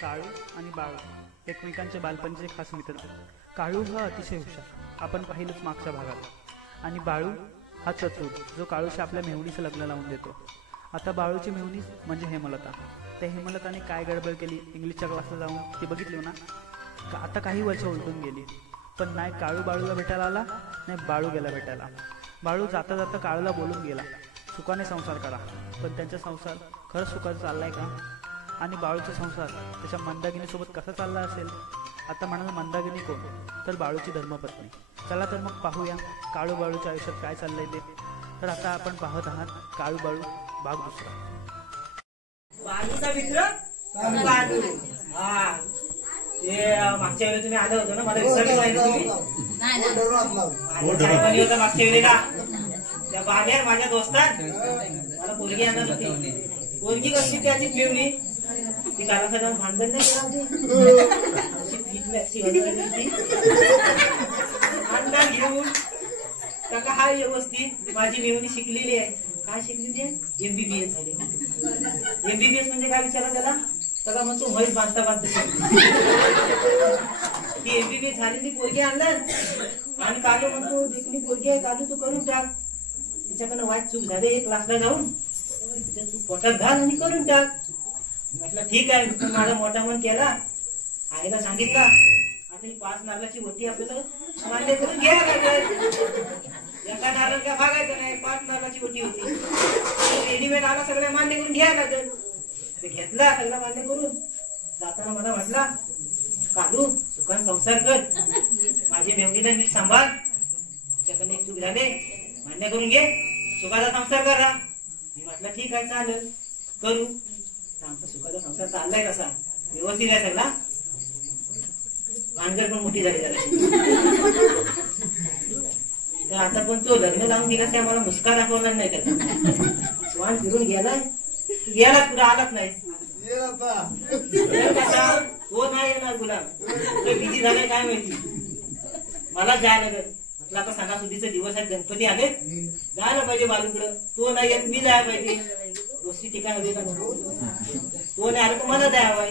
काळू आणि बाळू एकमेकांचे बालपणीचे खास मित्र. काळू हा अतिशय हुशार, आपण पाहिलंच मागच्या भागात, आणि बाळू हा चतुर, जो काळूशी आपल्या मेहुणीचं लग्न लावून देतो. आता बाळूची मेहुणी म्हणजे हेमलता. त्या हेमलताने काय गडबड केली इंग्लिशच्या क्लासला जाऊन ती बघितली ना. आता काही वर्ष उलटून गेली, पण नाही काळू बाळूला भेटायला आला, नाही बाळू गेला भेटायला. बाळू जाता जाता काळूला बोलून गेला, सुखाने संसार करा. पण त्यांचा संसार खरंच सुखाचा चाललाय का? आणि बाळूचा संसार त्याच्या मंदाकिनीसोबत कसा चालला असेल? आता म्हणाल मंदाकिनी कोण? तर बाळूची धर्मपत्नी. चला तर मग पाहूया काळू बाळूच्या आयुष्यात काय चाललंय ते. तर आता आपण पाहत आहात काळू बाळू भाग दुसरा. बाळूचा मित्र बाळू. हा ते मागच्या वेळी तुम्ही आलं होतं ना, मला विसरलं नाही तुम्ही. चायपाणी होतं मागच्या वेळेला. त्या बाहेर माझ्या दोस्तात मला पोरगी आणत होती. पोरगी कशी त्याची मिळवली ती काला जाऊन भांडण नाही अंडा घेऊन काका हा व्यवस्थित माझी मेहुणी शिकलेली आहे. काय शिकलेली आहे? MBBS झाली. MBBS म्हणजे काय विचारा त्याला? त्याला म्हणतो म्हैस बांधता बांधता ती MBBS झालेली पोरगी आणलं आणि कालू म्हणतो देखणी पोरगी आहे कालू तू करून टाक. तिच्याकडनं वाईट चूक झाली, एक क्लासला जाऊन तू पोटात घाल आणि करून टाक. म्हटलं ठीक आहे. माझा मोठा मन केला, आईला सांगितलं आता ही 5 नारळाची वटी आपल्याला मान्य करून घ्यायला लागेल. एका नारळ काय भागायचं नाही, 5 नारळाची वटी होती. रेडीमेड आला सगळं मान्य करून घ्यायला लागेल. ते घेतला सगळं मान्य करून. जाताना मला म्हटला कालू सुखान संसार कर, माझी मेहुणीला नीट सांभाळ, त्याच्याकडे एक चूक झाले मान्य करून घे, सुखाचा संसार करा. मी म्हटलं ठीक आहे चालेल करू. आमचा सुखाचा संसार चाललाय कसा? व्यवस्थित आहे सगळा. भानगड पण मोठी झाली जरा. तर आता पण तो लग्न लावून दिला ते आम्हाला मुस्का दाखवणार नाही त्याचा. स्वान फिरून गेलाय, गेलाच पुढे आलाच नाही. तो नाही येणार गुलाम, तो बिझी झालाय काय माहिती. मला जायला लागत. म्हटलं आता सणासुदीचे दिवस आहेत, गणपती आले, जायला पाहिजे बालूकडं. तो नाही येत, मी जायला पाहिजे. गोष्टी ठिकाण होते का नको? तो नाही आला तर मला जायवाय.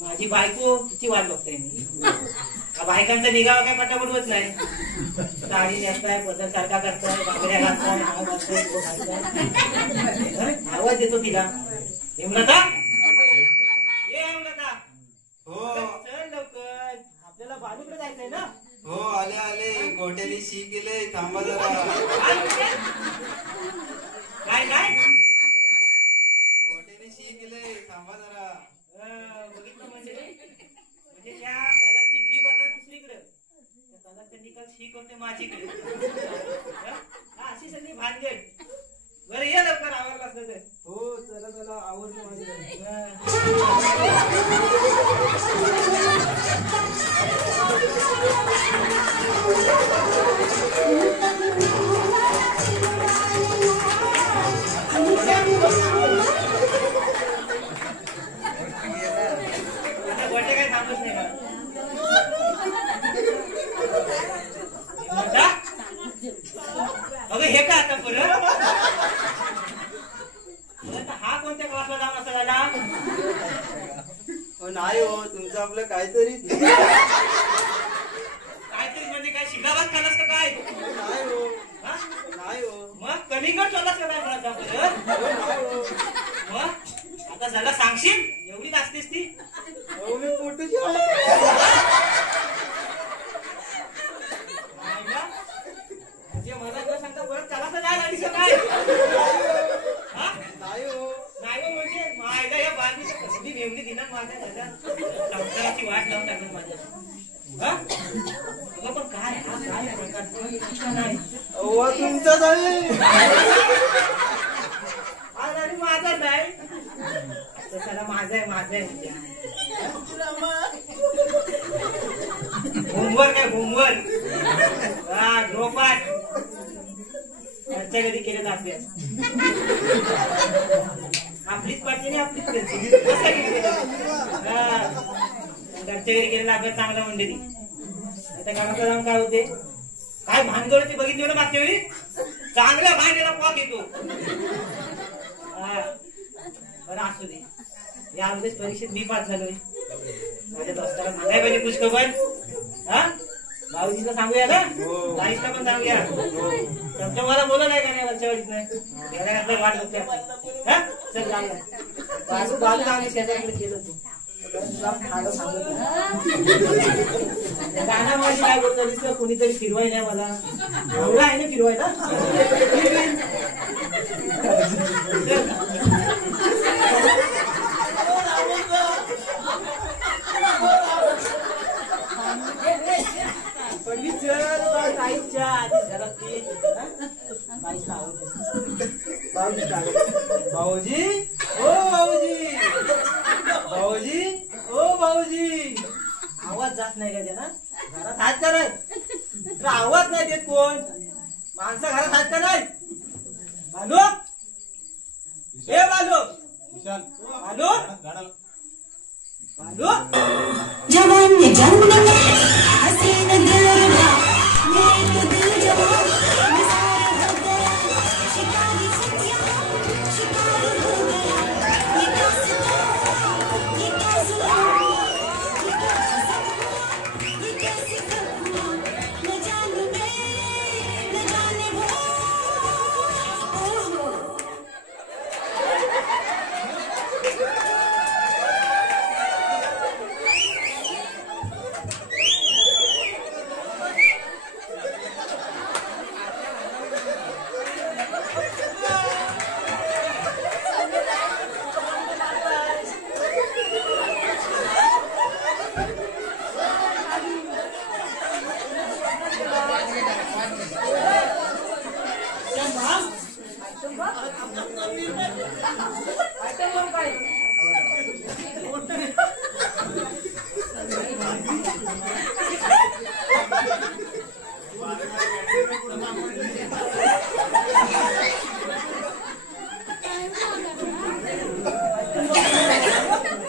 माझी बायको तिची वाट बघताय मी. बायकांचा निघावा काय पटापट होत नाही. साडी नेसताय, पदर सारखा करताय, बांगड्या घालताय, आवाज देतो तिला, हेमलता ये हेमलता. हो चल लवकर, आपल्याला बालूकडे जायचंय ना. हो आले आले. गोट्याने शी केले, थांबा जरा. काय काय गोट्याने शी केले, थांबा जरा. बघितलं म्हणजे त्या कलाची फी भरणार दुसरीकडे, त्या कलाचा निकाल शी करते माझीकडे. अशी सगळी भानगड. बरं ये लवकर आवरला असलं तर. हो चला चला आवडतो माझी. गोटे काय थांबत नाही का? अगं हे का आता परत? हा कोणत्या क्लासला जाऊन असं झाला? नाही हो, तुमचं आपलं काहीतरी. काहीतरी म्हणजे काय शिकावाच खालास का काय? नाही हो. नाही हो. मग कलिंगड चाललास का काय म्हणा परत? मग आता झाला सांगशील एवढीच असतेस ती. हो मी पोटूची आहे. मला न सांगता परत चला जायला लागली का काय? नाही हो. नाही हो म्हणजे माझ्या या बाजूची कसली नेमकी दिनात माझ्या त्याच्या संसाराची वाट लावून टाकत माझ्या. अगं पण काय हा काय प्रकार नाही तुमचाच आहे. आणि माझा नाही तसाला माझा आहे माझा आहे. होमवर्क आहे होमवर्क. हा गृहपाठ घरच्या घरी केलेला अभ्यास. आपलीच पाठची नाही आपलीच घरच्या घरी केलेला अभ्यास चांगला म्हणजे ती. आता कामाला जाऊन काय होते काय भानगड ते बघितली ना मागच्या वेळी. चांगल्या भांड्याला पॉक येतो. बरं असू दे. यावेळेस परीक्षेत मी पास झालोय. माझ्या दोस्ताला सांगायला पाहिजे खुशखबर. हा भाऊजीला सांगूया ना, ताईसला पण सांगूया. तुमच्या मला बोलत आहे का नाही वरच्या वाडीत नाही घरात वाट बघते. हा चल जाऊया. बाजू बाजू जाऊन शेजाकडे केलं तू गाणं माझी काय बोलतो दिसलं कोणीतरी फिरवाय नाही मला. एवढा आहे ना फिरवायला. पण मी चल ताईच्या आधी घरातली भाऊजी ओ भाऊजी भाऊजी ओ भाऊजी. आवाज जात नाही का त्यांना? घरात हात का नाही? आवाज नाही देत कोण? माणसं घरात हात का नाही? बालू हे बालू बालू बालू जवान ने जंग में हसीन दिलरुबा मेरे तो दिल जवान निसार हो गया शिकारी सतिया शिकार हो गया ये कैसे ये कैसे ये कैसे करूँ न जाने वो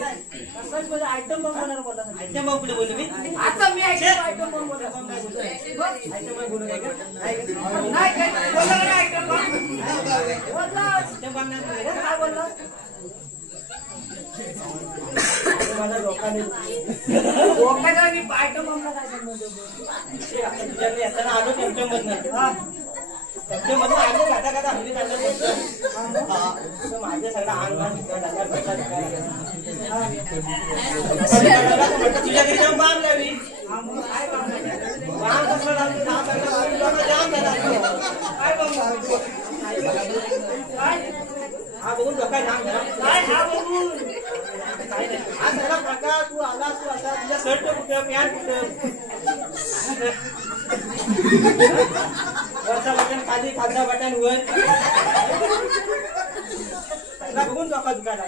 आयटम बॉम्ब होणार बोला. आयटम बॉम्ब कुठे बोलू मी? आता मी आयटम बॉम्ब बोलला. आयटम बॉम्ब बोलू काय? नाही काय बोलला ना आयटम बॉम्ब. बोलला आयटम बॉम्ब नाही काय बोलला? मला लोकांनी लोकांनी आयटम बॉम्बला काय संबंध? आपण तुझ्याकडे येताना आलो टेम्पम मधनं. हा टेम्पम मधनं आलो गाता गाता हल्ली चाललं. माझ्या सगळं अंग तुझ्या घरी जाऊन बांध लावी. बांध कसं लावली जाम झाला काय बांध हा बघून डोका जाम झाला काय हा बघून हा सगळा प्रकार तू आला तू असा तुझ्या शर्ट कुठं पॅन्ट कुठं वरचा बटन खाली खालचा बटन वर सगळा बघून डोका दुखायला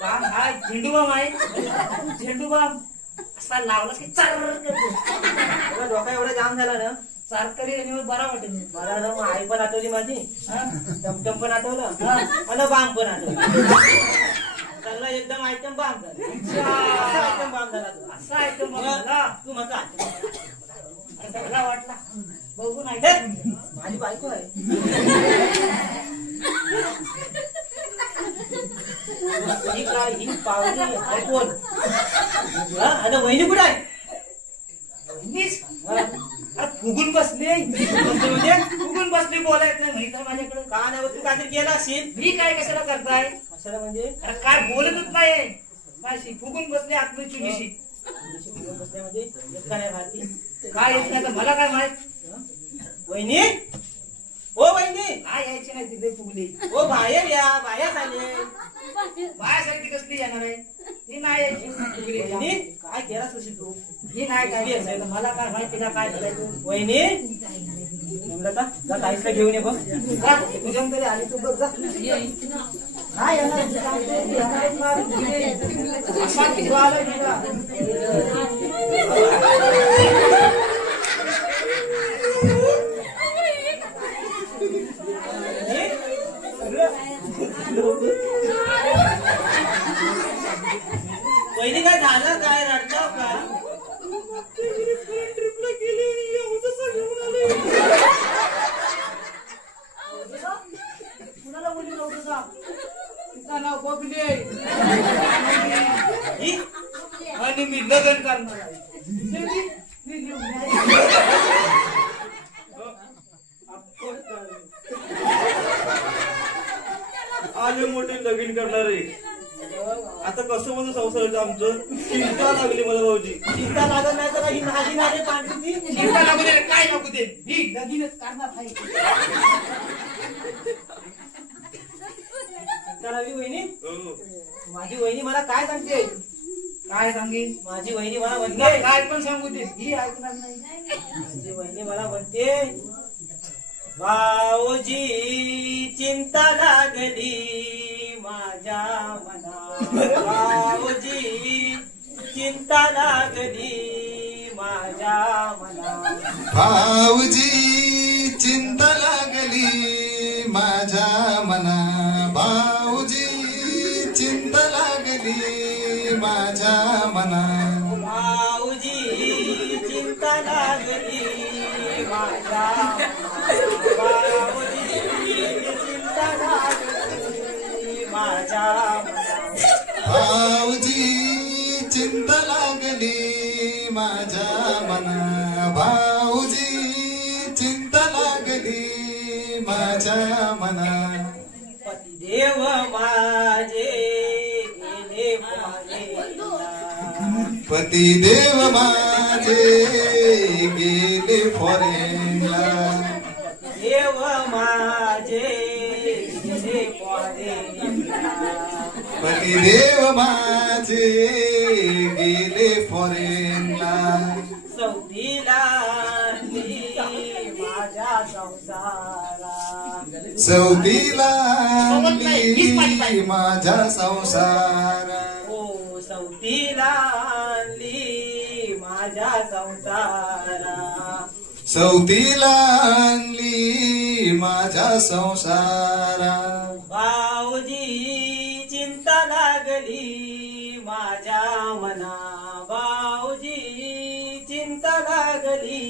बाम हा झेंडू बाम आहे. झेंडू बाम असा लावला की चार करतो. डोका एवढा जाम झाला ना चार तरी बरा वाटेल. बरा ना मग आई पण आठवली माझी. टमटम पण आठवलं आणि बाम पण आठवलं. चांगला एकदम आयटम बाम झाला. आयटम बाम झाला तू असा आयटम झाला तू माझा चांगला वाटला बघून माझी बायको आहे. ही पावली कोण आणि वहिनी कुठे आहे? फुगून बसले म्हणजे फुगून बसली बोलायच नाही माहित माझ्याकडे का नाही तू काहीतरी केला असेल. मी काय कशाला करताय कशाला म्हणजे अरे काय बोलतच नाही माझी फुगून बसले आतमध्ये चुलीशी फुगून बसले म्हणजे येत का नाही भारती काय येत नाही तर मला काय माहित. वहिनी ओ वहिनी काय यायची नाही तिथे फुगली. ओ बाहेर या बाहेर आले बायासारखी कसली येणार आहे ती नाही यायची फुगली. वहिनी काय केलास असेल तू ही नाही काय मला काय माहिती तिला काय झालंय तू. वहिनी नम्रता जा ताईसला घेऊन ये बघ तुझ्या तरी आली तू बघ जा काय वहिनी काय झालं काय रडताव का? ट्रिपला गेली तिचं नाव बबली आहे आणि मी लग्न करणार आहे. मी लिहून आले मोठे लगीन करणारे आता कसं माझं संसार आमचं चिंता लागली मला भाऊजी. चिंता लागत नाही तर ही नाजी नाजी पांढरी चिंता लागू दे काय लागू दे मी लगीनच करणार आहे. चिंता लागली वहिनी. माझी वहिनी मला काय सांगते. काय सांगे माझी वहिनी मला म्हणते काय पण सांगू दे ही ऐकणार नाही. माझी वहिनी मला म्हणते भाऊजी चिंता लागली माझ्या मना. भाऊजी चिंता लागली माझ्या मना. भाऊजी चिंता लागली माझ्या मना. भाऊजी चिंता लागली माझ्या मना. भाऊजी चिंता लागली माझ्या भाऊजी चिंता लागली माझ्या भाऊजी चिंता लागली माझ्या मना. भाऊजी चिंता लागली माझ्या मना. पतिदेव माझे गेले पारेला. पतिदेव माझे गेले फॉरेनला. देव माझे गेले पारेला. पतिदेव माझे गेले फॉरेनला. सौदीला माझ्या संसारा. सौदीला माझ्या संसारा. ओ सौदीला माझ्या संसारा. सौदीला आणली माझ्या संसारा. भाऊजी चिंता लागली माझ्या मना. भाऊजी चिंता लागली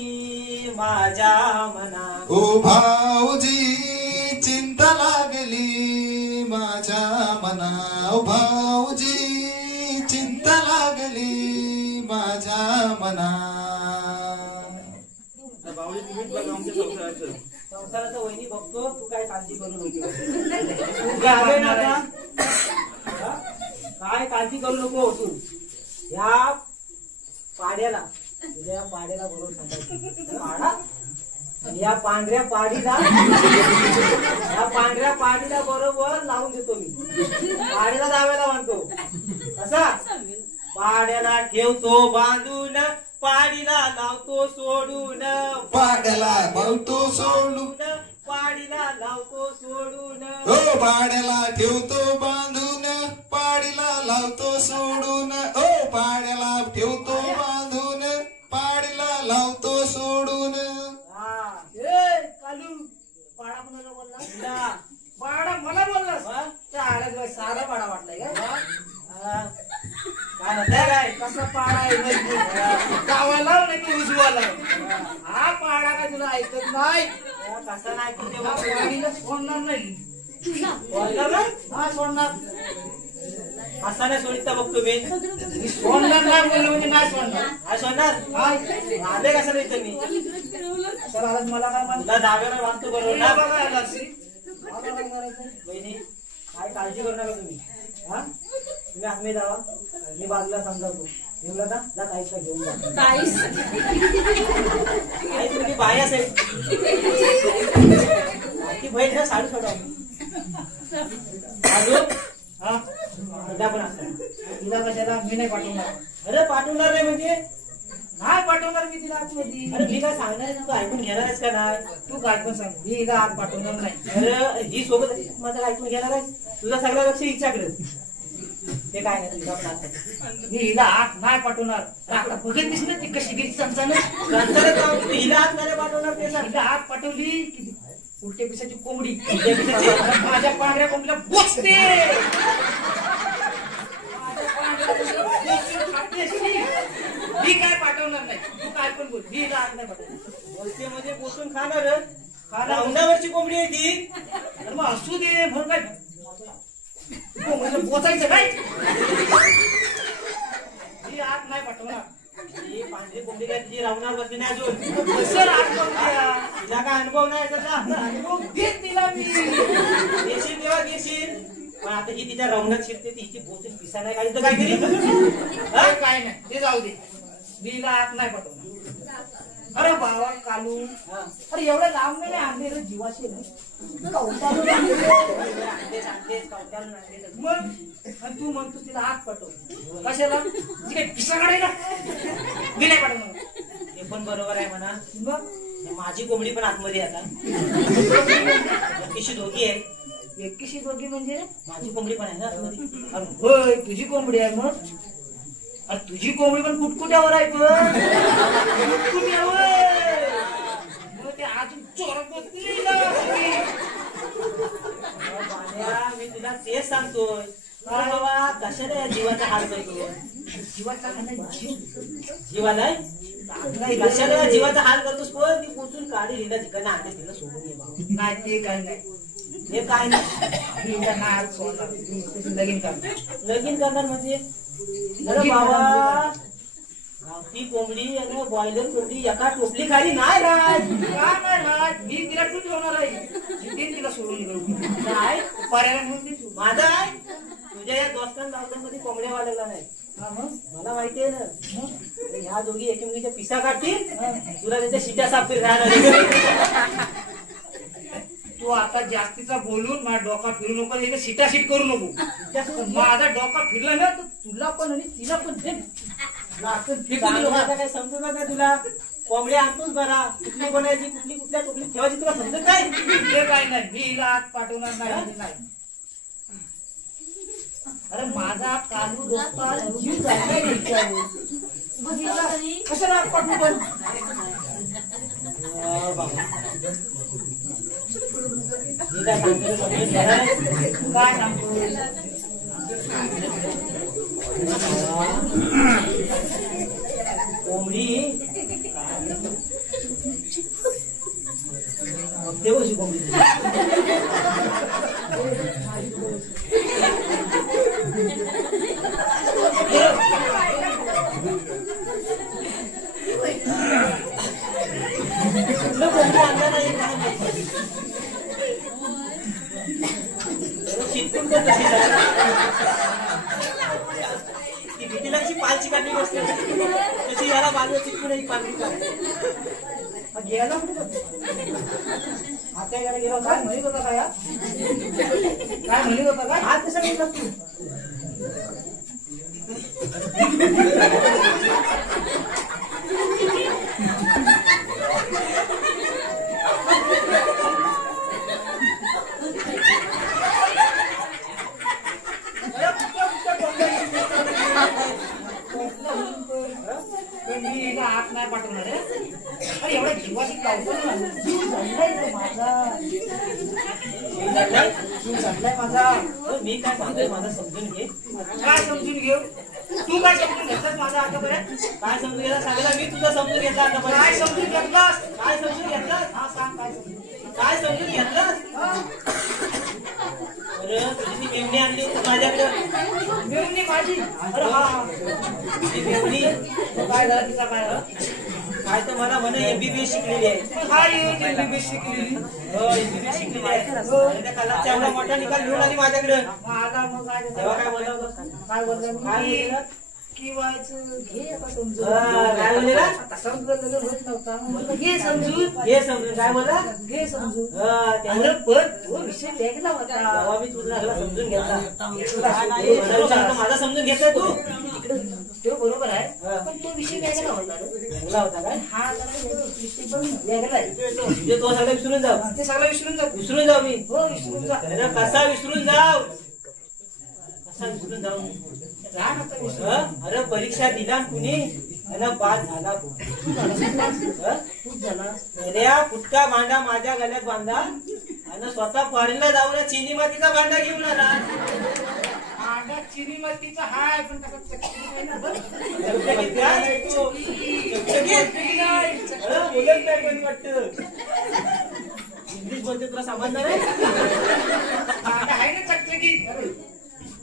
माझ्या मना. ओ भाऊजी चिंता लागली माझ्या मना. ओ भाऊजी चिंता लागली माझ्या मना. भाऊजी तुम्हीच बघा आमच्या संसाराचं. संसाराचं वहिनी बघतो तू काय काळजी करू नको. तू काय ना आता? हा? काय काळजी करू नको तू. या पाड्याला तुझ्या पाड्याला बरोबर सांगायचं पाडा. या पांढऱ्या पाडीला या पांढऱ्या पाडीला बरोबर लावून देतो मी. पाड्याला दाव्याला म्हणतो कसा. पाड्याला ठेवतो बांधून पाडीला लावतो सोडून. पाड्याला लावतो सोडून. पाडीला लावतो सोडून. ओ पाड्याला ठेवतो बांधून. पाडीला लावतो सोडून. ओ पाड्याला ठेवतो बांधून. पाडीला लावतो सोडून. कालू पाडा कोणाला बोलला. पाडा मला बोलला. साधा पाडा वाटलाय का. काय म्हणताय काय कसा पाडा आहे गावाला नाही उजवाला. हा पाडा काय तुला ऐकत नाही. कसा नाही तुझ्या सोडणार नाही. सोडणार नाही. हा सोडणार. असा नाही सोडिता बघतो मी. सोडणार नाही बोललो म्हणजे नाही सोडणार. हा सोडणार. आले कसं नाही तर मी सर आज मला काय म्हणला दाव्याला बांधतो बरोबर बघा. बहिणी काय काळजी करू नका तुम्ही. हा तुम्ही आम्ही जावा मी बाजूला समजावतो. येऊला का जा काहीच घेऊन जा. आई तुझी बाई असेल ती बहीण ना साडू सोडा. हा तिला पण असतात. तिला कशाला मी नाही पाठवणार. अरे पाठवणार नाही म्हणजे नाही पाठवणार मी तिला आतमध्ये. अरे मी काय सांगणार तू ऐकून घेणार आहेस का नाही. तू काय पण सांग मी हिला आत पाठवणार नाही. अरे ही सोबत माझं ऐकून घेणार आहेस. तुझा सगळं लक्ष हिच्याकडे. ते काय नाही तुझा पण मी हिला आत नाही पाठवणार. बघितलीस ना ती कशी गेली चमचानं. हिला आत नाही पाठवणार. ते हिला आत पाठवली की उलट्या पिसाची कोंबडी माझ्या पांढऱ्या कोंबडीला बोचते. मी काय पाठवणार नाही. तू काय पण बोल. मी हिला आत नाही पाठवणार. बोलते म्हणजे बोसून खाणार. खाणार कोंबडी आहे ती. मग असू दे म्हणून काय कोंबडीला पोचायचं काय ही आत नाही पाठवणार. ही पांढरी कोंबडी काय तुझी रावणार बसली नाही अजून. कसं राहतो तिला काय अनुभव नाही त्याचा. अनुभव देत तिला मी. देशील तेव्हा देशील. पण आता ही तिच्या रावणात शिरते तिची बोचून पिसा नाही काढली तर काय करी. काय नाही ते जाऊ दे. मीला आत नाही पाठवणार. अरे बाबा कालू अरे एवढ्या लांब नाही आणले रे जीवाशी कवटाळून मग आणि तू म्हणतो तिला हात पाठव कशाला ती काही पिसा काढायला मी नाही पाठवणार. हे पण बरोबर आहे म्हणा. मग माझी कोंबडी पण आतमध्ये आता एकटीशी दोघी आहे. एकटीशी दोघी म्हणजे माझी कोंबडी पण आहे ना आतमध्ये. अरे होय तुझी कोंबडी आहे मग. अरे तुझी कोंबडी पण कुटकुट्यावर आहे पण कुटकुट्यावर मग ते अजून चोरत मी तुला तेच सांगतोय बाबा कशाला या जीवाचा हाल करतो. जीवाचा जीवाला कशाला या जीवाचा हाल करतोस. पण ती पोचून काढी लिहिला ठिकाणी आणते तिला सोडून ये बाबा. नाही ते काय नाही हे काय नाही लगीन करणार. लगीन करणार म्हणजे अरे बाबा ती कोंबडी आणि बॉयलर कोंबडी एका टोपली खाली नाही राहत. का नाही राहत? मी तिला तू ठेवणार आहे तिला सोडून घेऊ नाही पर्याय म्हणून तू माझा आहे. तुझ्या या दोस्तांमध्ये कोंबड्या वाढवला नाही. मला माहितीये ना ह्या दोघी एकमेकीच्या पिसा काढतील तुला त्यांच्या शिट्या साफ करीत राहणार. तू आता जास्तीचा बोलून माझा डोका फिरू नको. हे शिटाशीट करू नको. माझा डोका फिरला ना तर तुला पण आणि तिला पण काय समजत नाही तुला. कोंबड्या आणतोच बरा कुठली बनायची कुठली कुठल्या टोपलीत ठेवायची तुला समजत नाही. ते काय नाही मी हिला आत पाठवणार नाही. अरे माझा कालू दोस्ता जीव जायला कशाला आत पाठवू पण काय सांगतो कोंबडी देवशी कोंबडी कोंबडी आणला नाही चिटकून पण तशी ती भीतीलाची पालची काढली बसते तशी याला बाजू चिटकून एक पालची काढली गेला आता याला गेला काय म्हणत होता काय काय म्हणत होता काय हात कसा गेला तू मी आत नाही पाठवणार अरे एवढ्या जीवाची माझा मी काय सांगतोय माझा समजून घे. काय समजून घेऊ तू काय समजून घेतलास माझा आतापर्यंत काय समजून घेतला सांगायला मी तुझा समजून घेतला आतापर्यंत. काय समजून घेतलास काय समजून घेतलास हा सांग काय समजून काय समजून घेतलास. बरं तुझी ती मेमणी आणली माझ्याकडे मेवणी माझी अरे हा ती मेमणी काय झालं तिचा काय काय तर मला म्हणे एमबीबीएस शिकलेली आहे. हा MBBS शिकलेली हो एमबीबीएस शिकलेली आहे. आणि त्या कलाचा एवढा मोठा निकाल घेऊन आली माझ्याकडे. आता मग काय तेव्हा काय बोलला होता काय बोलला काय मी बोलला? किंवाचं घे आता समजून काय बोललेला आता समजलं होत नव्हता म्हणलं घे समजून हे समजून काय बोला घे समजून त्यामुळे अरे पण तो विषय वेगळा होता तेव्हा मी तुझा समजून घेतला. माझा समजून घेतलाय तू तो बरोबर आहे पण तो विषय वेगळा होता चांगला होता काय हा विषय पण वेगळा आहे म्हणजे तो सगळं विसरून जाऊ ते सगळं विसरून जा विसरून जाऊ मी हो विसरून जा अरे कसा विसरून जाऊ कसा विसरून जाऊ राह आता विसरून अरे परीक्षा दिला कुणी आणि पास झाला खूप झाला अरे फुटका भांडा माझ्या गळ्यात बांधा आणि स्वतः फॉरेनला जाऊन चिनी मातीचा भांडा घेऊन आला. आगा चिनी मतीचा हाय पण त्याचा चक्की नाही ना बरं. चपटे घेतला तू. चपटे घेत. बोलत नाही पण वाटतं इंग्लिश बोलते तुला समजणार आहे. आगा आहे ना चकचकी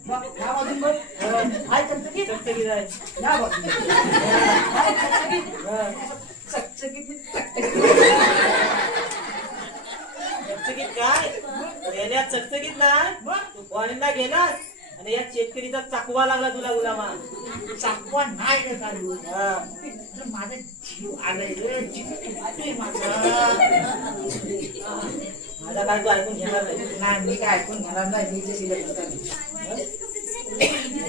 मग ह्या बाजून बघ हाय चकचकीत चकचकीत आहे. या बाजून हाय चकचकीत चकचकीत चकचकीत काय गेल्या चकचकीत नाही तू फॉरेनला गेलास आणि या शेतकरीचा चाकवा लागला तुला गुलामा. चाकवा नाही रे चालू हा. माझा जीव आलाय रे जीव तुटतोय माझा. माझा काय तू ऐकून घेणार नाही. नाही मी काय ऐकून घेणार नाही. मी जशी लग्न करणार.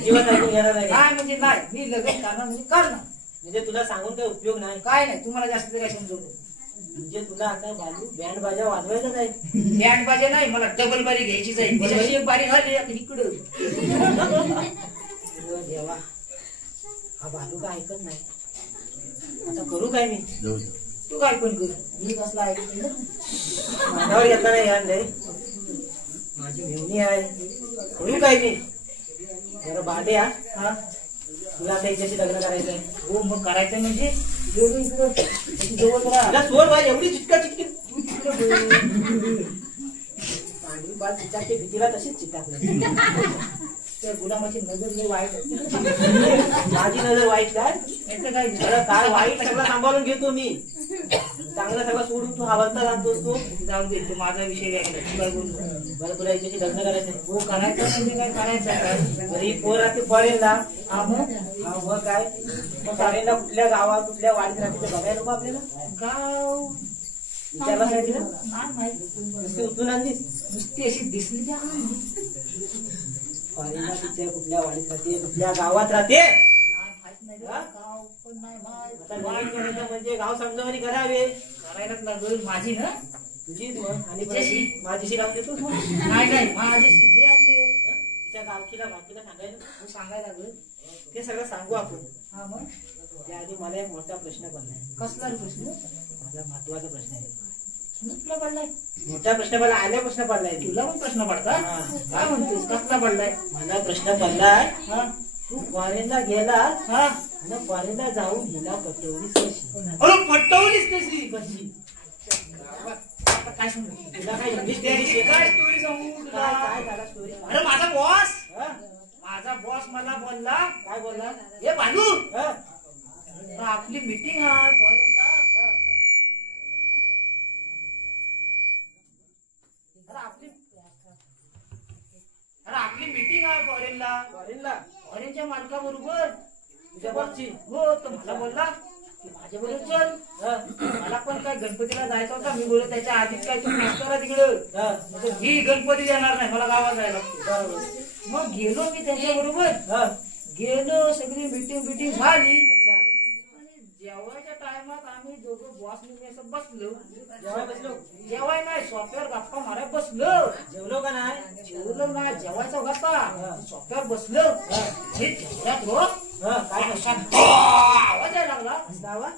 जीवात ऐकून घेणार नाही. काय म्हणजे नाही मी लग्न करणार म्हणजे करणार. म्हणजे तुला सांगून काही उपयोग नाही. काय नाही तुम्हाला जास्त काय समजवलं. म्हणजे तुला आता बाजू बँड बाजा वाजवायचा नाही. बँड बाजे नाही मला डबल बारी घ्यायचीच आहे. त्याच्याशी एक बारी झाली आता इकडं. देवा हा बालू काय ऐकत नाही. आता करू काय मी. तू काय पण कर. मी कसला ऐकत ना माझ्यावर येता नाही यार लय. माझी मेवणी आहे. करू काय मी. जरा बांधे हा तुला आता हिच्याशी लग्न करायचंय. हो मग करायचं म्हणजे एवढं इकडं त्याची जवळ राहा. तुला सोड बाय एवढी चिटका चिटकी. पांढरी बाल चिटाकते भीतीला तशीच चिटाकली. त्या गुलामाची नजर लई वाईट आहे. माझी नजर वाईट काय. याचं काय जरा काय वाईट सगळं सांभाळून घेतो मी. चांगलं सगळं सोडून तू हवालता राहतोस तू. जाऊ दे तो माझा विषय वेगळा. तू काय बोलू. बरं तुला हिच्याशी लग्न करायचंय. हो करायचं म्हणजे काय करायचं काय. बरं ही पोर राहते फॉरेनला. हा मग हा मग काय मग फॉरेनला कुठल्या गावात कुठल्या वाडीत राहते ते बघायला नको आपल्याला. गाव विचारला सांगितलं ना. नाही माहित. नुसती उचलून आणलीस. नुसती अशी दिसली त्या फॉरेनला तिच्या कुठल्या वाडीत राहते कुठल्या गावात राहते. माहित नाही गाव पण नाही माहित. आता वाईट करायचं म्हणजे गाव समजावणी करावे. करायलाच लागल माझी ना. तुझीच मग आणि माझीशी लावून देतोस मग. नाही नाही माझी शिजले आणले. तिच्या गावकीला भावकीला सांगायला तू सांगायला लागल. ते सगळं सांगू आपण. हा मग त्याआधी मला एक मोठा प्रश्न पडलाय. कसला रे प्रश्न. माझा महत्वाचा प्रश्न आहे. तुला पडलाय. मोठा प्रश्न मला आल्या प्रश्न पडलाय. तुला पण प्रश्न पडता. हा. काय म्हणतोस कसला पडलाय. मला प्रश्न पडलाय. हा तू फॉरेनला गेलास हा आणि फॉरेनला जाऊन हिला पटवलीस कशी. अरे पटवलीस कशी. कशी आता काय सांगू. तुला काय इंग्लिश तयारी शिकाय. काय स्टोरी सांगू तुला. काय झाला स्टोरी. अरे माझा बॉस हा? माझा बॉस मला बोलला. काय बोलला. हे बालू हा? आपली मीटिंग आहे फॉरेनला. अरे आपली मीटिंग आहे फॉरेनला. फॉरेनला फॉरेनच्या मालकाबरोबर तुझ्या बॉसची. हो तर मला बोलला की माझ्या बरोबर चल. मला पण काय गणपतीला जायचं होता. मी बोललो त्याच्या आधीच काय तू फिक्स करा तिकडं. हा. ही गणपती येणार नाही मला गावात जायला लागतं. बरोबर. मग गेलो मी त्यांच्या बरोबर. हा. गेलो सगळी मीटिंग झाली. अच्छा. आणि जेवायच्या टायमात आम्ही दोघं बॉस मी असं बसलो. जेवाय बसलो. जेवाय नाही सोफ्यावर गप्पा माराय बसलो. जेवलो का नाही. जेवलो नाही जेवायचा होता. सोफ्यावर बसलो. हे तेवढ्यात हो हा. काय असा आवाज यायला लागला. कसला आवाज.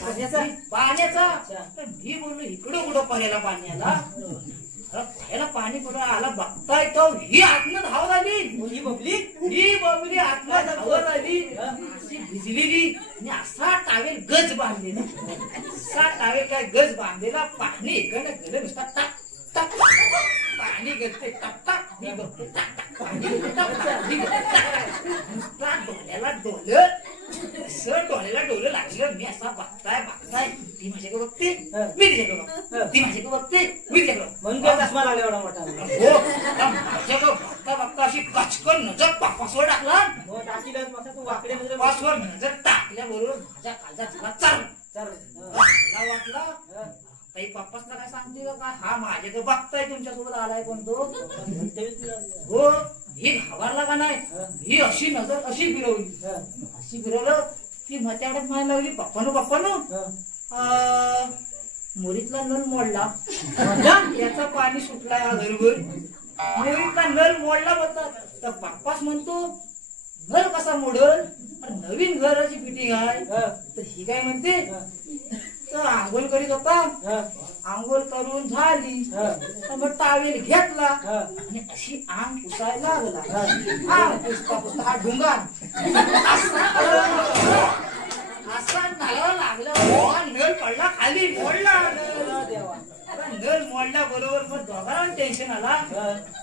पाण्याचा पाण्याचा. तर मी बोललो इकडं कुठं पाण्याला पाणी आला. पाण्याला पाणी कुठं आला बघताय तो ही आतनं धावत आली. ही बबली. ही बबली आतनं धावत आली. अशी भिजलेली आणि असा टावेल गज बांधलेला. असा टावेल काय गज बांधलेला. पाणी इकडनं गेलं नुसता टाक टाक पाणी गळते टाक टाक. मी बघते टाक टाक पाणी गळते टाक टाक. मी बघते टाक टाक. नुसता डोळ्याला डोलं असं डोळ्याला डोलं लागलं. मी असा बघताय ती माझ्याकडे बघते मी तिच्याकडे बघते. ती माझ्याकडे बघते मी तिच्याकडे. म्हणून काय चष्मा लागला एवढा मोठा. हो माझ्याकडे बघता अशी कचकन नजर पासवर टाकला. हो टाकीलाच मग तू वाकडे नजरे पासवर नजर टाकल्याबरोबर माझ्या काळजा झाला चाल. चल. मला वाटलं ताई पप्पासला काय सांगते का हा माझ्याकडे बघताय तुमच्यासोबत आलाय पण तो. हो ही घाबरला का नाही. ही अशी नजर अशी फिरवली. अशी फिरवलं की मत्याकडे म्हणायला लागली पप्पानो मोरीतला नल मोडला. याचा पाणी सुटला या घरभर. मोरीतला नल मोडला बोलतात. तर पप्पाच म्हणतो नल कसा मोडल. नवीन घराची फिटिंग आहे. तर ही काय म्हणते तर आंघोळ करीत होता. आंघोळ करून झाली तर मग टावेल घेतला आणि अशी आंग पुसायला लागला. पुसता हा ढुंगान असा नाला लागला. नळ पडला खाली मोडला. नळ मोडल्या बरोबर मग दोघांना टेन्शन आला.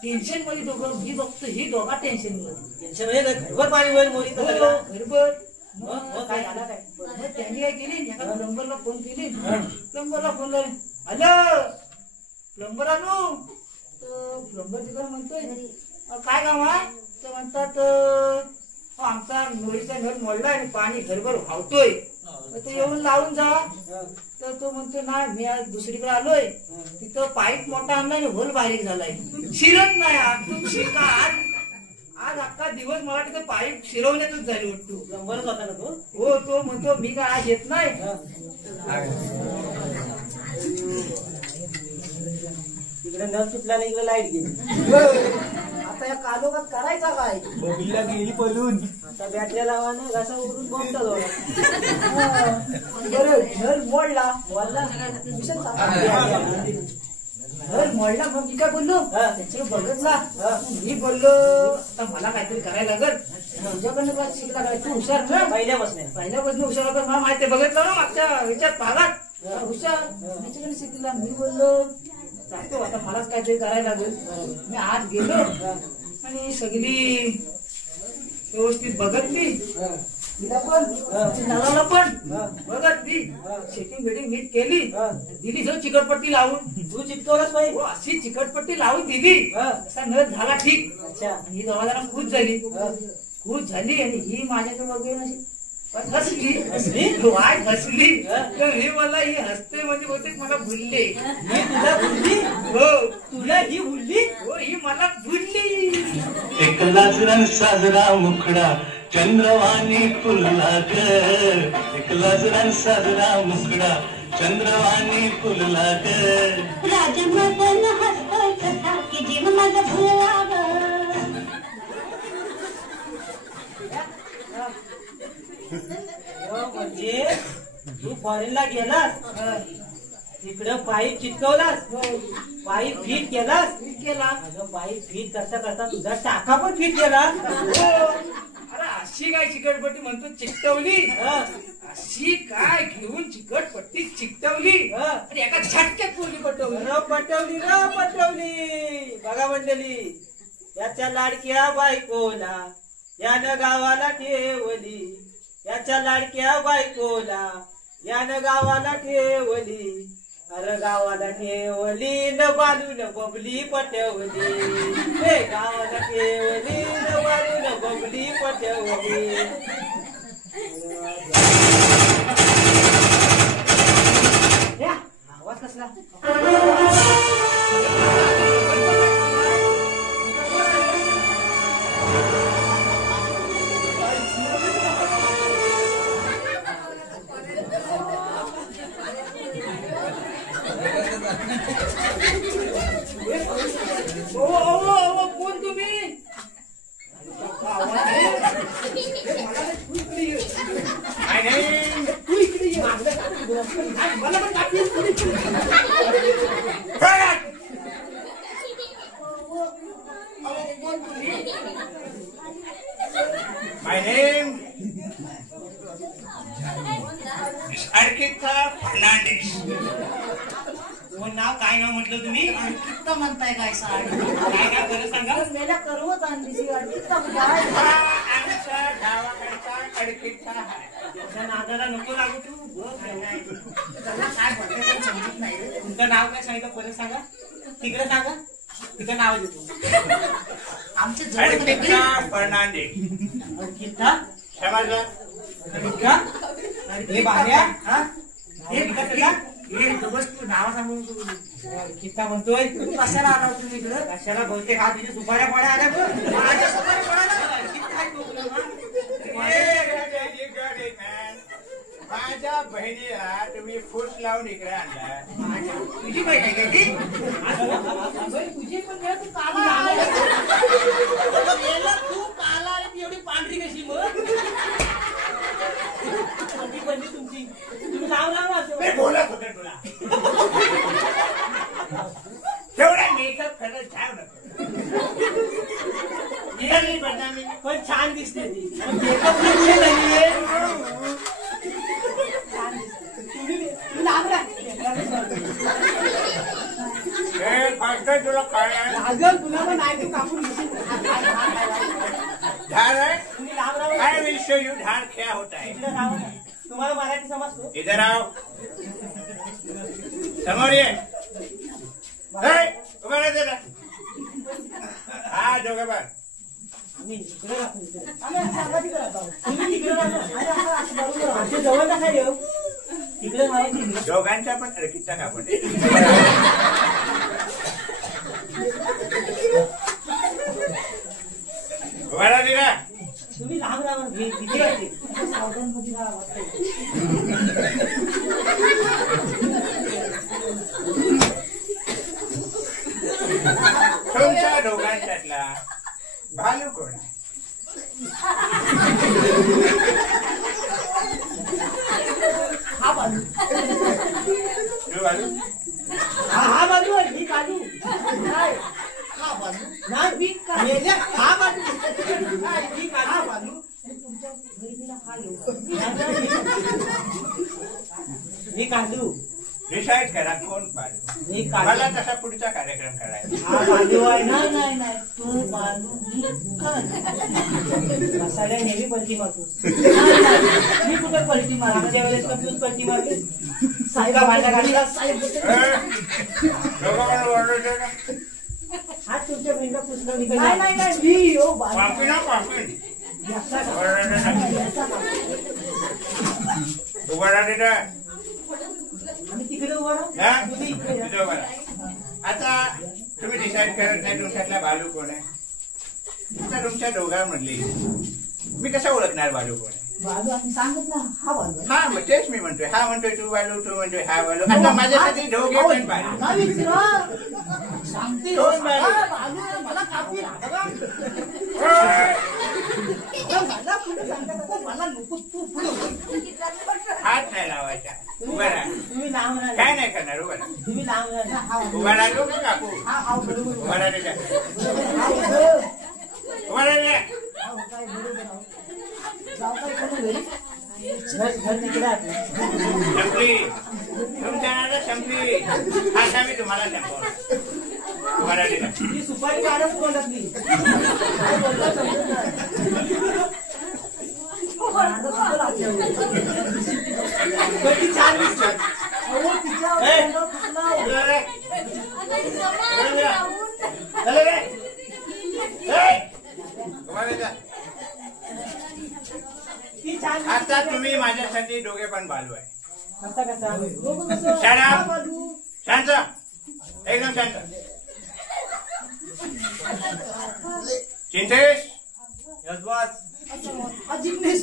टेन्शन मध्ये दोघं मी बघतो ही दोघा टेन्शन मध्ये टेन्शन म्हणजे घरभर पाणी होईल मोरी तर सगळं. बरोबर. मग काय झालं काय? मग त्यांनी काय केली एका प्लंबरला फोन केली. प्लंबरला फोन लावले. हॅलो प्लंबर आलो. प्लंबर तिकडे म्हणतोय काय काम आहे? तर म्हणतात आमचा नळीचा नळ मोडला आणि पाणी घरभर वाहतोय तर येऊन लावून जा. तर तो म्हणतो नाही मी आज दुसरीकडे आलोय तिथं पाईप मोठा आणलाय आणि होल बारीक झालाय शिरत नाही. तू शिका आज अख्खा दिवस मला तिथं पाईप शिरवण्यातच झाली वाटतो. प्लंबरच होता ना तो. हो तो म्हणतो मी काय आज येत नाही. इकडे नळ सुटला नाही इकडे लाईट गेली. आता या कालोखात करायचा काय? बबीला गेली पळून. आता बॅटऱ्या लावानं घासा उडून बोंबता बरं नळ मोडला. बोलला नळ मोडला मग मी काय बोललो त्याच्याकडे बघितला. मी बोललो आता मला काहीतरी करायला लागल. तुझ्याकडनं काय शिकला काय? तू हुशार ना पहिल्यापासून हुशार होता मला माहिती बघितलं ना मागच्या विचार भागात हुशार त्याच्याकडे शिकला. मी बोललो जातो आता मलाच काहीतरी करायला लागेल. मी आज गेलो आणि सगळी व्यवस्थित बघतली. तिला पण नळाला पण बघतली. शेटिंग वेटिंग नीट केली. दिली जो चिकटपट्टी लावून. तू चिटकवलंच पाहिजे. अशी चिकटपट्टी लावून दिली. असा नळ झाला ठीक. अच्छा. ही दोघांना खुश झाली. खुश झाली आणि ही माझ्याकडे बघून अशी हसली. वाय हसली. तर ही मला ही हसते म्हणजे बहुतेक मला भुलले. मी तुला भुलली. हो तुला ही भुलली. हो ही मला भुलली. एक लाजरा साजरा मुखडा चंद्रवाणी फुलला ग. एक लाजरा साजरा मुखडा चंद्रवाणी फुलला ग. राजमदन हसतोय कसा की जीव माझा भुलला ग. म्हणजे तू फॉरेनला गेलास तिकडं पाईप चिटकवलास पाईप फिट केलास. केला. अगं पाईप फिट करता करता तुझा टाका पण फिट केला. अरे अशी काय चिकटपट्टी म्हणतो चिकटवली. अशी काय घेऊन चिकटपट्टी चिकटवली आणि एका झटक्यात पोरगी पटवली. पटवली र पटवली. बघा मंडळी याच्या लाडक्या बायकोला यानं गावाला ठेवली. याच्या लाडक्या बायकोला यानं गावाला ठेवली. अरे गावाला ठेवली न बालून बबली पटवली. हे गावाला ठेवली न बालून बबली पटवली. आवाज कसला? कोण तुम्ही? मला पण माय नेम अर्किता फर्नांडिस. नाव काय नाव म्हटलं तुम्ही? कित्ता म्हणताय काय साड? काय काय बरं सांगा. मेल्या करवत आणली ती कित्ता आमच्या गावाकडचा अर्किता आहे. तुझ्या नादाला नको लागू तू. काय बोलताय समजत नाही. तुमचं नाव काय सांगितलं परत सांगा. तिकडे सांगा. तिकडे नाव देतो. आमच्या जवळ अर्किता फर्नांडिस. कित्ता समजलं? कित्ता हे बाहेर हे कित्ता हे बस तू नावा सांगून तू कित्ता म्हणतोय. तू कशाला आला तुम्ही इकडं? कशाला बोलते का? तुझ्या सुपाऱ्या पड्या आल्या बघ. माझ्या समोर पडायला कित्ता आहे तू? माझ्या बहिणीला तुम्ही फूस लावून इकडे आणला. तुझी बहीण आहे का ती? तुझी पण वेळ तू काला आला. तू काला आणि एवढी पांढरी कशी मग? ती बनली तुमची. तुम्ही नाव लावा असं. मी बोलत होते तुला. तेवढा मेकअप करत जाऊ नको. निघाली बदनामी. पण छान दिसते ती. तुम्ही लांब राहा. वाटतंय तुला काय आहे? अगं तुला पण नाही तू कापून घेशील. धार है? तुम्ही लांब राहा. I will show you धार क्या होता है. इकडे राहा. तुम्हाला मराठी समजतो? इधर आओ. समोर ये. उभा राहा जरा. हा दोघं बघ. आम्ही इकडे राहतो इकडे. आम्ही सांगा तिकडे राहतो. तुम्ही तिकडे राहतो. अरे असं बरोबर आमच्या जवळ नका येऊ. तिकडे राहायचं. दोघांचा पण अडकीचा कापड आहे. उभा राहा तिला. तुम्ही लांब राहा. भीती वाटते. सावधानमध्ये राहा वाटते. तुमच्या दोघांच्यातला भालू कोण आहे? हा बाजू. तू भालू? हा बाजू आहे. मी काढू. नाही. हा बाजू. नाही मी काढू. हा बाजू. नाही मी काढू. हा बाजू. तुमच्या बहिणीला हा येऊ. मी काढू. डिसाईड करा कोण बालू. मी मला काढू. तसा पुढचा कार्यक्रम करायचा. हा बाजू आहे ना. नाही नाही तू बाजू मी मसाल्या नेहमी पलटी मारतोस. मी कुठे पलटी मार. आमच्या वेळेस का तूच पलटी मारतेस. साहेबा भांडा काढला. साहेब दोघं पण ओरडते का? आज तुमच्या बहिणीला पुस्तक निघाल. नाही नाही नाही मी हो बाजू. पापी ना पापी. ओरडते ना. उभा राहा तिथं. आम्ही तिकडे उभा राहू. हा? तुम्ही इकडे या. तिथं उभा राहा. आता तुम्ही डिसाईड करत नाही तुमच्यातला बालू कोण आहे. आता तुमच्या दोघांमधली मी कसं ओळखणार बालू कोण आहे. बाजू आम्ही सांगत ना हा बाजू आहे. हा मग तेच मी म्हणतोय. हा म्हणतोय तू बालू, तू म्हणतोय हा बालू. आता माझ्यासाठी दोघे पण बालू. ना विचारा. सांगते दोन बाजू. हा, बाजू आहे. मला कापी राहा. मला पुढे सांगता मला नको. तू पुढे हात नाही लावायचा. उभा राहा. तुम्ही लांब राहा. काय नाही करणार. उभा राहा. तुम्ही लांब राहा. हा उभा राहतो का काकू? हा हा बरोबर. उभा राहा तिथं. हा बरोबर. उभा राहा. हा काय बरोबर आहे. जाऊ काय करू घरी. घर तिकडे आहे. संपली. तुमच्या नाला संपली. आता मी तुम्हाला संपवणार. उभा राहा तिथं. ही सुपारी काढच बोलत नाही. काय बोलता समजत नाही. माझं कुठं लागलं? पण ती छान दिसते. अहो, तिच्यावर तोंड फुटलं. उभा रे. चला रे. उभा रे जा. ती छान दिसते. आता तुम्ही माझ्यासाठी दोघे पण बालू आहे. कसा कसा दोघं कसं? Shut up. हा बाजू. शांत. एकदम शांत. चिंतेश. Yes boss. हा जिग्नेश.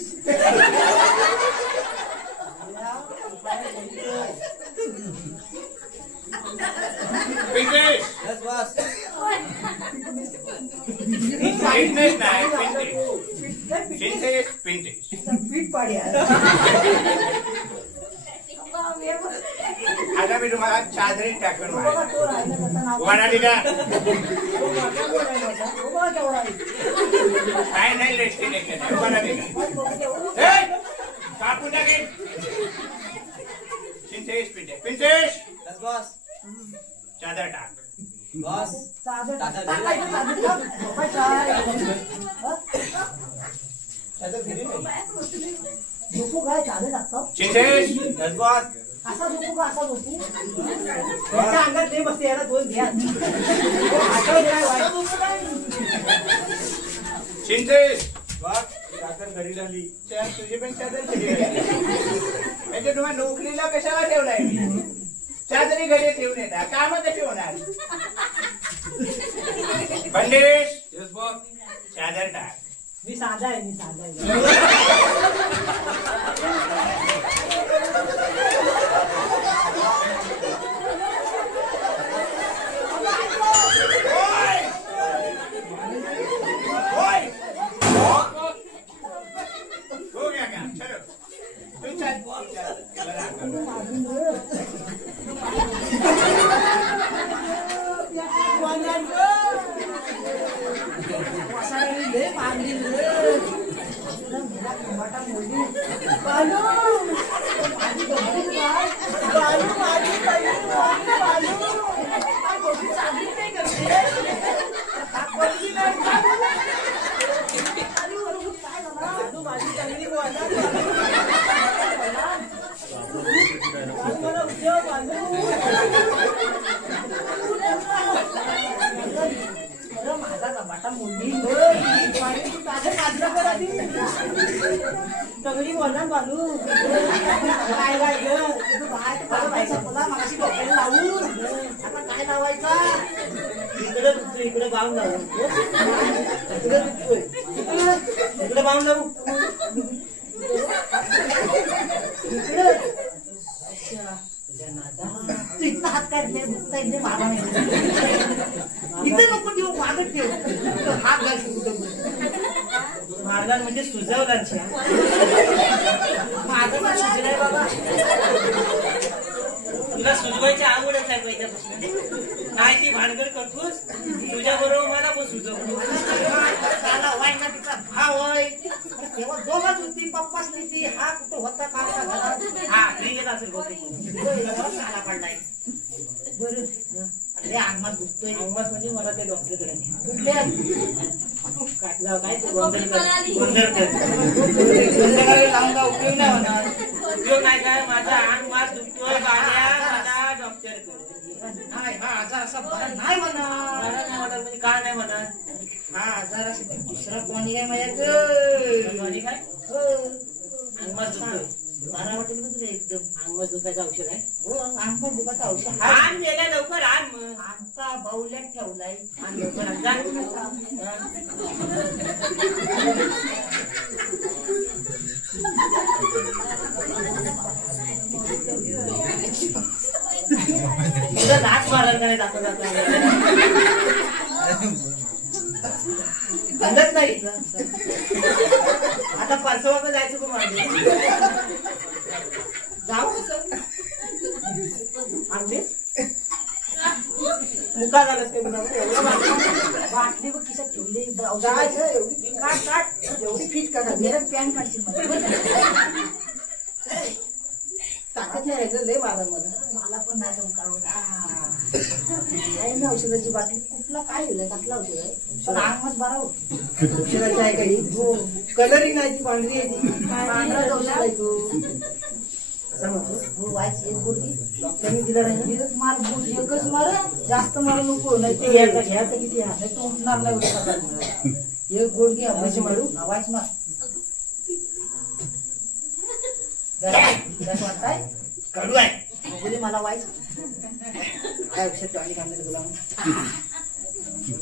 पिंटेश. Yes boss. चिंतेश नाही पिंटेश. चिंतेश पिंटेश. पीठ पाड्या. आता मी तुम्हाला चादरी टाकून बघा मारेन. तो राहिला त्याचं नाव. उभा राहा तिथं. तो मोठा बोल आहे माझा. बघा केवढा आहे. काय नाही डेस्टिनेशन. उभा राहा तिथं. बघा केवढा. कापू टाकेन. चिंतेश पिंटेश. पिंटेश. Yes boss. चादर टाक. बॉस. चादर चादर टाकायचं. चादर टाक. काय चाय. चादर फिरी नाही. झोपू काय चादर टाकतो. चिंतेश. Yes boss. असा झोपू का असा झोपू. त्याच्या अंगात ते बसते. याला दोन घ्या. आठवत नाही वाईट. चिंतेश. बॉस. चादर घरी झाली. तुझी पण चादर घरी म्हणजे तुम्हाला नोकरीला कशाला ठेवलाय. चादरी घरी ठेवून येतात. काम कशी होणार. बंडेश. Yes boss. चादर टाक. मी साधा आहे. मी साधा आहे. हो गया क्या? चलो. तू चल. वासाने लय मारली रे. मुलगी सगळी बोलणार बालू काय गायलं मागाशी डोक्याला लावून आता काय लावायचा इकडे दुखतोय इकडे बाम लावू इकडे दुखतोय इकडे बाम लावू इकडे इथं हात काढले दुखता इथे मारा नाही इथं नको ठेवू मागत ठेव हात घालतो कुठं मारला म्हणजे सुजावला माझं पण सुजलंय बाबा तुला सुजवायची आवडच आहे पहिल्यापासून नाही ती भानगड करतोस तुझ्या बरोबर मला पण सुजवतो वाय ना तिचा भाव होय तेव्हा दोघांच होती पप्पाच नाही ती हा कुठं होता काढता घाला हा फ्री घेत असेल बहुतेक पडलाय बरं अरे अंगमात दुखतोय अंगमात म्हणजे मला ते डॉक्टरकडे कुठले काटला काय ते गोंधळ लावून का उपयोग नाही होणार उपयोग नाही काय माझा अंगमात दुखतोय बाळ्या मला डॉक्टरकडे नाही हा आजार असा बरा नाही म्हणणार म्हणजे काय नाही म्हणणार हा आजार असं दुसरा कोणी आहे माझ्याकडे काय अंगमात दुखतोय बारा वाटेल ना तुला एकदम अंगमात दुखायचं औषध आहे हो अंगमात दुखायचं औषध आण गेल्या लवकर आण मग आमचा बाहुल्यात ठेवलाय आण लवकर आण तुझा दात मारायला काय जाता जाता गंधच नाही आता परसवाचं जायचं पण वाटलं जाऊ कसं आणलेस मुका झालास काय मुला बाटली बघ खिशात ठेवली एवढी काट एवढी फिट काढा मेरा पॅन काढशील ताकद नाही राहिलं लय मला पण नाही काढून औषधाची बाटली कुठला काय दिलं टाकला औषध आहे पण आगमच बरा होतो औषधाची आहे काही कलरही नाही ती पांढरी आहे ती औषध आहे तो असं म्हणतो हो वायच एक गुडगी डॉक्टरने दिला नाही एक मार गुड एकच मार जास्त मारू नको नाही ते घ्यायचं किती हा नाही तो उठणार नाही एक गुडगी अभ्यासी मारू वायच मार वाटताय कडू आहे मला वाईच काय औषध टॉनिक आणलं तुला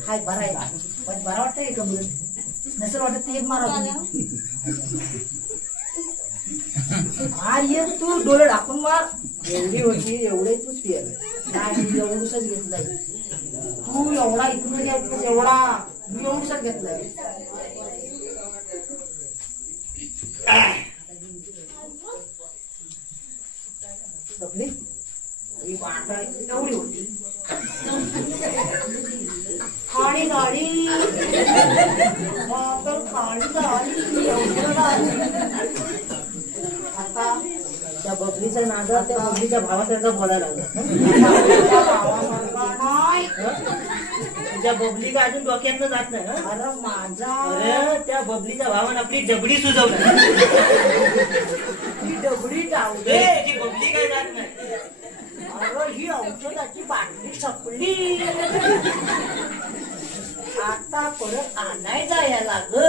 हाय बरा आहे पण बरा वाटतंय का मुलं नसेल वाटत ते एक मारा मार ये तू डोळे ढाकून मार एवढी होती एवढे तूच पियाला नाही एवढूसच घेतलाय तू एवढा इकडून घेतलास एवढा मी एवढूसच घेतलाय सपली एवढी होती खाडी गाडी खाडी गाडी आता त्या बबलीच्या नादात त्या बबलीच्या भावासारखा बोलायला लागला तुझ्या बबली का अजून डोक्यातनं जात नाही अरे माझा अरे त्या बबलीच्या भावानं आपली डबडी सुजवली ती डबडी टावले ती बबली काय जात नाही अरे ही औषधाची बाटली संपली आता परत आणाय जायला लागल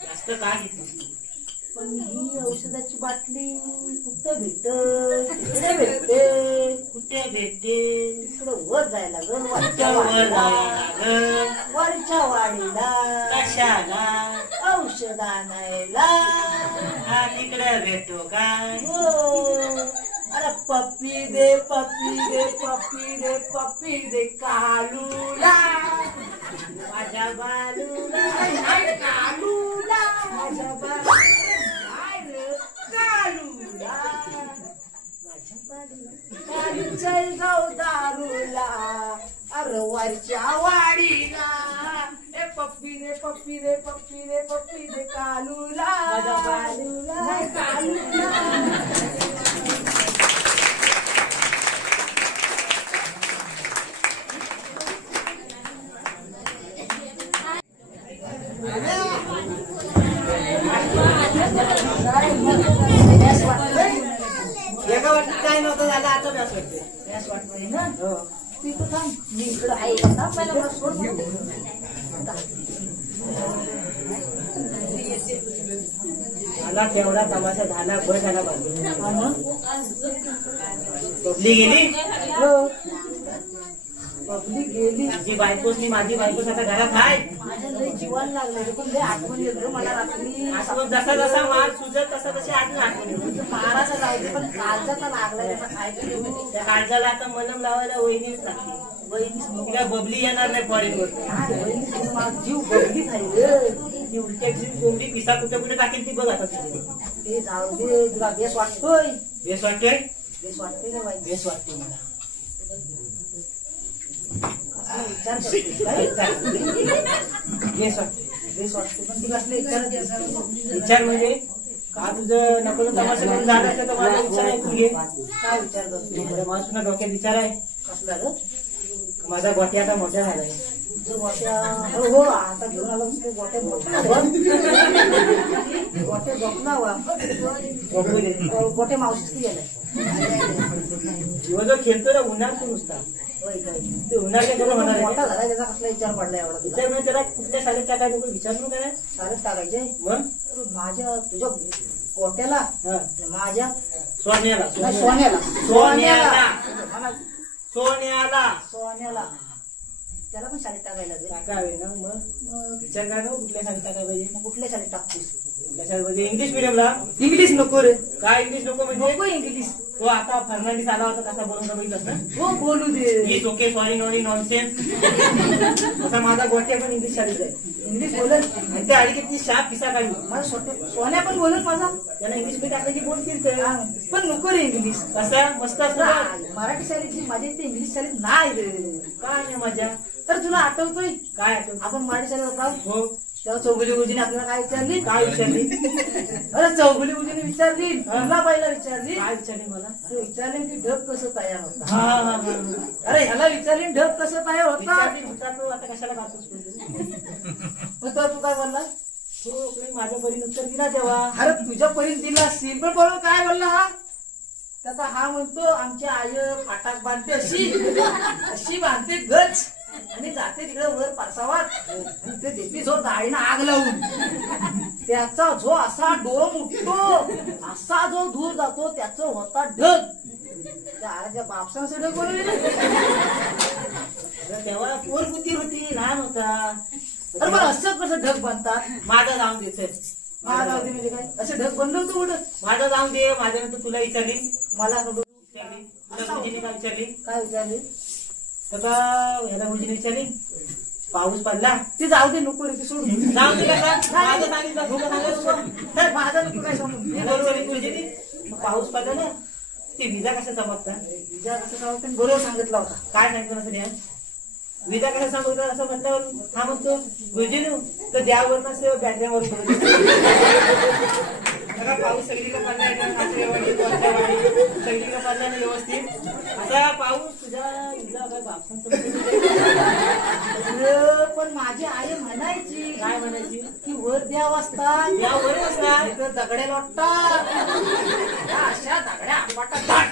जास्त का घेतली पण ही औषधाची बाटली कुठे भेटते कुठे भेटते इकडं वर जायला लागल वरच्या वाडीला कशाला औषध आणायला हा तिकडे भेटतो काय हो अरे पप्पी दे पप्पी दे पप्पी दे पप्पी दे कालूला माझ्या बालूला कालूला माझ्या कालूला माझ्या बालूला चल जाऊ दारूला अरे वरच्या वाडीला ए पप्पी दे पप्पी दे पप्पी दे पप्पी दे कालूला माझ्या बालूला कालूला एका वाटत काय नव्हतं झालं आता व्यास वाटतंय ना तू इकडं थांब, मी इकडं आहे. थांब, पहिला मला सोड म्हणते. झाला तेवढा तमाशा झाला, बळ झाला बाजू. हा मग? बबली गेली, हो. बबली गेली. माझी बायकोच मी, माझी बायकोच आता घरात आहे. माझ्या लय जीवाला लागलं रे, पण लय आठवण येत रे मला रात्री. आठवण जसा जसा माल सुजत तसा तशी आठवण आठवण. माराचा लावते पण कालचा लागलाय त्याचा काय करू. त्या काळजाला आता मलम लावायला वहिनीच लागते. वहिनी काय बबली येणार नाही फॉरेनवर. काय बहिणी, माझा जीव बबलीत आहे रे. ती उलट्या कोंबडी पिसा कुठे कुठे टाकेल ती बघ आता. ते जाऊ दे, तुला बेस वाटतोय. बेस वाटतोय, बेस वाटतोय ना बाई. बेस वाटतोय मला. विचार करते काय? बेस वाटतोय, बेस वाटते पण ती कसले विचार. विचार म्हणजे का तुझं नको तमाशा करून झालं असतं तर माझा विचार ऐकून घे. काय विचार करतो? बरं, मला सुद्धा डोक्यात विचार आहे. कसला ग? माझा गोटी आता मोठा झालाय. जो गोट्या, हो हो, आता घेऊन आलो ते गोट्या गोट्या गोपना वा गोट्या मावशी गेलाय. दिवस जो खेळतो ना उन्हात तू नुसता, होय काय? ते उन्हात काय करून होणार मोठा आहे? झाला त्याचा कसला विचार पडला एवढा तुला? विचार म्हणजे त्याला कुठल्या शाळेत टाकायचं विचार नको काय. शाळेत टाकायचे. मग माझ्या तुझ्या गोट्याला, हा, माझ्या सोन्याला नाही, सोन्याला सोन्याला मला सोन्याला सोन्याला त्याला पण शाळेत टाकायला लागेल. टाकावे ना. मग मग विचार काय ना कुठल्या शाळेत टाकाय पाहिजे. मग कुठल्या शाळेत टाकतोस? कुठल्या शाळेत पाहिजे? इंग्लिश मिडियमला. इंग्लिश नको रे. काय इंग्लिश नको म्हणजे? नको इंग्लिश. तो आता फर्नांडिस आला होता कसा बोलून बघितलं ना. हो बोलू दे. इट्स ओके, सॉरी, नॉरी, नॉनसेन्स. तसा माझा गोट्या पण इंग्लिश शाळेत आहे. इंग्लिश बोलत आणि त्या अडी किती शाप किसा काढली. माझा सोन्या पण बोलत माझा. त्याला इंग्लिश मध्ये टाकलं की बोलतील ते. पण नको रे इंग्लिश. कसा मस्त असं. मराठी शाळेची माझ्या इथे इंग्लिश शाळेत नाही रे. काय नाही मजा. तर तुला आठवतोय काय आठवत? आपण मराठी शाळेत होता हो. तेव्हा चौगुली गुजीने आपल्याला काय विचारली? काय विचारली? अरे चौगुली गुजीने विचारली, तुला पहिला विचारली. काय विचारली मला? तू विचारले की ढग कसं तयार होता. हा हा हा हा. अरे ह्याला विचारली ढग कसं तयार होता. विचारली होता तो, आता कशाला बातच मग तर तू काय बोलला? हो, माझ्या परीने उत्तर दिला तेव्हा. अरे तुझ्या परीने दिला असेल पण बरोबर काय बोलला हा? त्याचा हा म्हणतो आमची आई फाटाक बांधते अशी अशी बांधते गच आणि जाते तिकडे वर पारसावात आणि ते देते जो दाढीनं आग लावून. त्याचा जो असा डोम उठतो, असा जो धूर जातो त्याचा होता ढग. त्या आराच्या बापसाचं ढग बोलवले. तेव्हा पोर बुद्धी होती, लहान होता. अरे बरं असं कसं ढग बनतात? माझा जाऊन दे. माझा होते म्हणजे काय? असं ढग बनलं होतं उडत. माझा जाऊन दे. माझ्यानंतर तुला विचारली. मला कडून विचारली तुला गुरुजीने काय विचारली? काय विचारले? तर ह्याला गुरुजीने विचारली पाऊस पडला. ते जाऊ दे नको रे, ते सोडून जाऊन दे का? माझं सांगितलं तुला सांगितलं. माझा नको काय समजून. बरोबर गुरुजीने पाऊस पडला ना, ते विजा कशा चमकतात? विचार असं सांगतो बरोबर सांगितला होता. काय सांगितलं असं द्या विजा कशा सांगतात असं म्हटल्यावर हा म्हणतो गुरुजीने तर द्यावर नसते बॅटऱ्यावर पाऊस सगळीकडे पडलाय का सगळीकडे पडलाय ना व्यवस्थित. आता पाऊस तुझ्या विजा काय बापसांचं पण माझी आई म्हणायची. काय म्हणायची? की वर द्या वाजतात, या वर असतात दगडे लोटतात, अशा दगड्या आपटतात,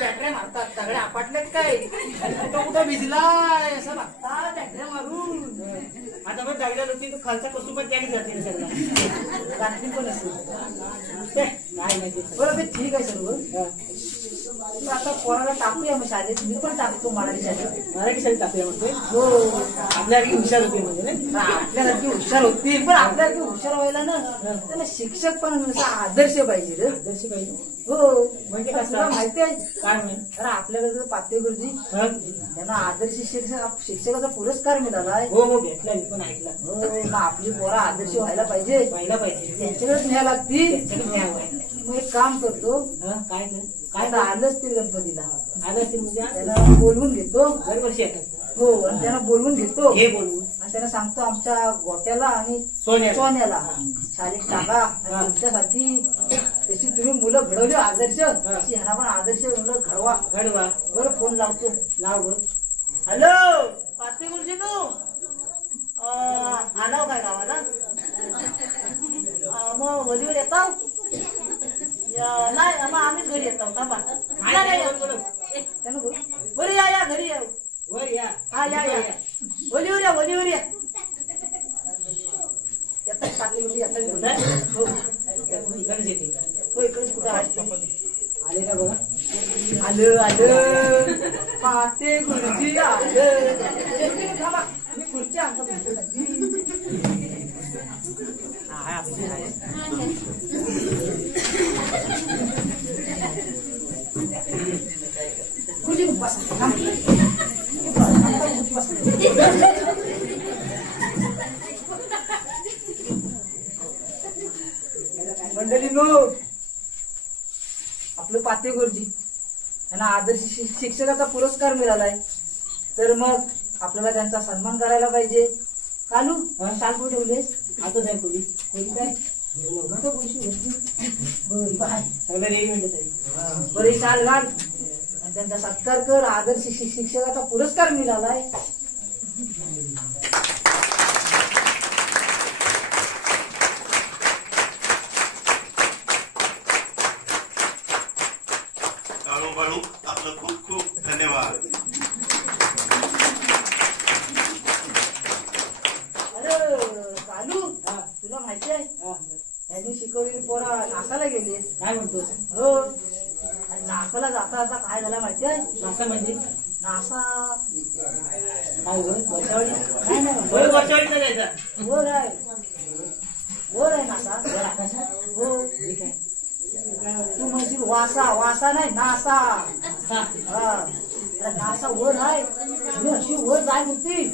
बॅटऱ्या मारतात. दगड्या आपटलेत काय कुठं कुठं भिजलाय असं लागतात बॅटऱ्या मारून. आता मग दगड्या लोक खालचा कसू पण त्याने जाते ना सगळं रात्री पण असेल. काय नाही. बरं ते ठीक आहे सर्व. आता पोराला टाकूया मग शाळेत. मी पण टाकतो मराठी शाळेत. मराठी शाळेत टाकूया म्हणतोय. हो आपल्यासारखी हुशार होती म्हणजे आपल्यासारखी हुशार होतील पण आपल्यासारखी हुशार व्हायला ना त्यांना शिक्षक पण असा आदर्श पाहिजे रे. आदर्श पाहिजे. हो म्हणजे तुला कसं माहिती आहे काय म्हणे? अरे आपल्याकडे पाते गुरुजी त्यांना आदर्श शिक्षकाचा पुरस्कार मिळालाय. हो हो भेटला मी पण ऐकला. हो मग आपली पोरं आदर्श व्हायला पाहिजे. व्हायला पाहिजे. त्यांच्याकडेच न्याय लागतील. त्यांच्याकडे न्याय व्हायला. मग एक काम करतो. काय काय तर आलंच ते गणपतीला आलं असेल म्हणजे त्याला बोलवून घेतो. दरवर्षी येतात. हो आणि त्यांना बोलवून घेतो. हे बोलवून आणि त्यांना सांगतो आमच्या गोट्याला आणि सोन्याला शाळेत टाका. आणि तुमच्यासाठी त्याची तुम्ही मुलं घडवली आदर्श तशी ह्यांना पण आदर्श मुलं घडवा. बरं फोन लावतो. लाव बर. हॅलो पाते गुरुजी तू आलाव काय गावाला? मग वलीवर येतो? नाही मग आम्हीच घरी येतो. त्यांना बोल. आलं पाते गुरुजी आलं. थांबा, मी खुर्ची आणतो. हाय आपली हाय. गुरुजी बसा. मंडळींनो, आपलं पाते गुरुजी यांना आदर्श शिक्षकाचा पुरस्कार मिळालाय, तर मग आपल्याला त्यांचा सन्मान करायला पाहिजे. कालू शाल कुठे ठेवलेस? आताच आहे कोणी काय बरे शाल घाल आणि त्यांचा सत्कार कर. आदर्श शिक्षकाचा पुरस्कार मिळालाय. बाळू आपलं खूप खूप धन्यवाद. अरे कालू, तुला माहिती आहे त्यांनी शिकवलेली पोरा नासाला गेले. काय म्हणतोस? हो, नासाला जाता जाता काय झाला माहिती आहे? नासा म्हणजे नासा काय वर्षावळी? नाही वर्षावळीचा जायचा. वर आहे, वर आहे नासा. हो ठीक आहे. तू म्हणशील वासा, वासा नाही नासा. हा नासा वर आहे. अशी वर जात होती,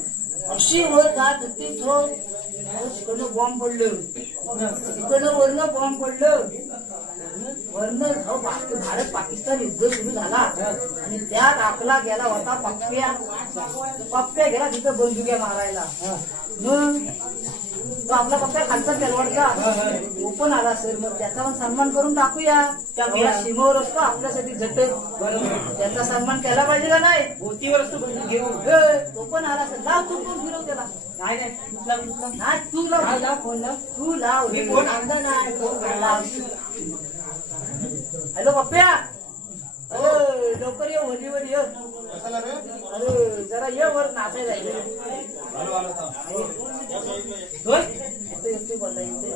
अशी वर जात होती. तो तिकडनं बॉम्ब पडलं, तिकडनं वरनं बॉम्ब पडलं. वरनं भारत पाकिस्तान युद्ध सुरू झाला आणि त्यात आपला गेला होता पप्प्या. पप्प्या गेला तिथं बंदुक्या मारायला. मग तो आपला पप्प्या खालचा तेलवडचा ओपन आला सर. मग त्याचा पण सन्मान करून टाकूया. सीमेवर असतो आपल्यासाठी झटक, त्याचा सन्मान केला पाहिजे का नाही? भोतीवर असतो घेऊ. तो पण आला सर. लाव तू फोन फिरव त्याला. नाही नाही तू लाव फोन. तू लाव. मी फोन आणला नाही. फोन लाव. हॅलो पप्प्या, लवकर ये होलीवर ये. अरे जरा ये वर नाचायला जायचं. बोलता येते.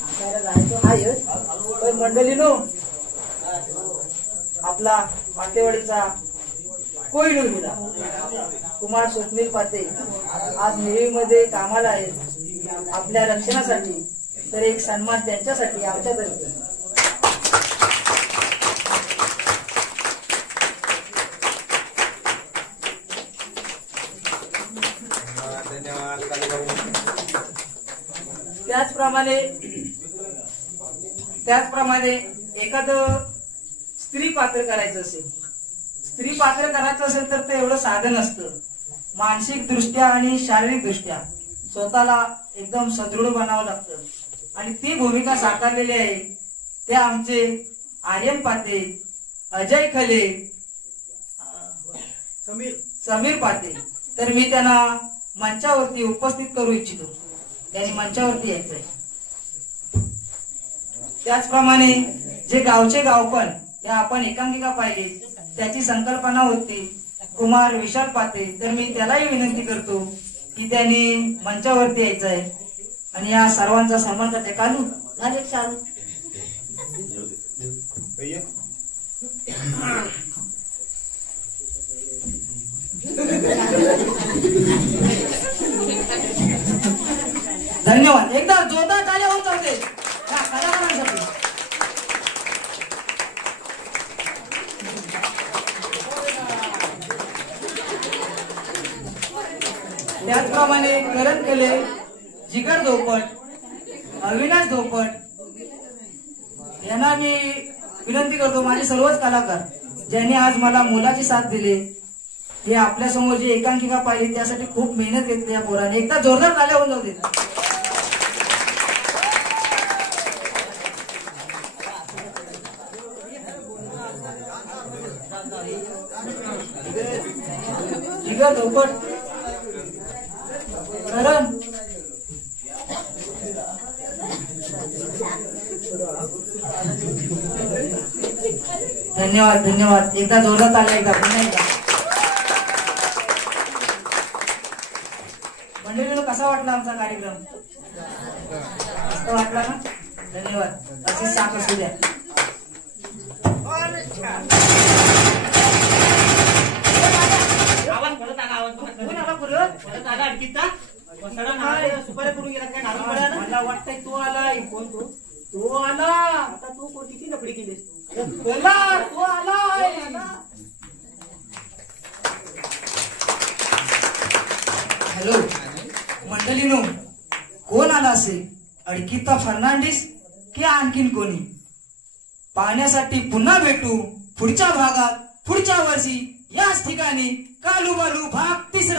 नाचायला जायचं हाय. पण मंडळीनो, आपला पातेवाडीचा कोयनूर मुला कुमार स्वप्नील पाते आज नेव्हीमध्ये कामाला आहेत आपल्या रक्षणासाठी. तर एक सन्मान त्यांच्यासाठी आमच्यातर्फे. त्याचप्रमाणे एखादं स्त्री पात्र करायचं असेल, स्त्री पात्र करायचं असेल तर ते एवढं साधं नसतं. मानसिक दृष्ट्या आणि शारीरिक दृष्ट्या स्वतःला एकदम सदृढ बनावं लागतं. आणि ती भूमिका साकारलेली आहे ते आमचे आर्यन पाते, अजय खले, समीर पाते. तर मी त्यांना मंचावरती उपस्थित करू इच्छितो. त्यांनी मंचावरती यायचंय. त्याचप्रमाणे जे गावचे गावपण त्या आपण एकांकिका पाहिली, त्याची संकल्पना होती कुमार विशाल पाते. तर मी त्यालाही विनंती करतो की त्यांनी मंचावरती यायचं आहे आणि या सर्वांचा सन्मान करते. कालू झाले चालू. धन्यवाद. एकदा जोरदार टाळ्या होऊन जाते कलाकारांसाठी. त्याचप्रमाणे करण केले, जिगर धोपट, अविनाश धोपट यांना मी विनंती करतो, माझे सर्वच कलाकार ज्यांनी आज मला मोलाची साथ दिली. हे आपल्या समोर जी एकांकिका पाहिली त्यासाठी खूप मेहनत घेतली या पोराने. एकदा जोरदार टाळ्या होऊन जाऊ देत. जिगर धोपट, करण, धन्यवाद धन्यवाद. एकदा जोरात आला. एकदा पुन्हा एकदा मंडळीला कसा वाटला आमचा कार्यक्रम? आता वाटला ना? धन्यवाद. अशीच साथ असू द्या. आवाज परत आला, आवाज कोण आला परत आला आणखीचा सुपाऱ्या करून गेला काय नारळ पडला ना? मला वाटतंय तो आलाय. कोण तो आला. आता तू कोणती लफडी केलीस? तो आलाय. हॅलो मंडळीनो, कोण आला असेल? अडकिता फर्नांडिस की आणखीन कोणी? पाहण्यासाठी पुन्हा भेटू पुढच्या भागात पुढच्या वर्षी याच ठिकाणी. कालू बालू भाग 3.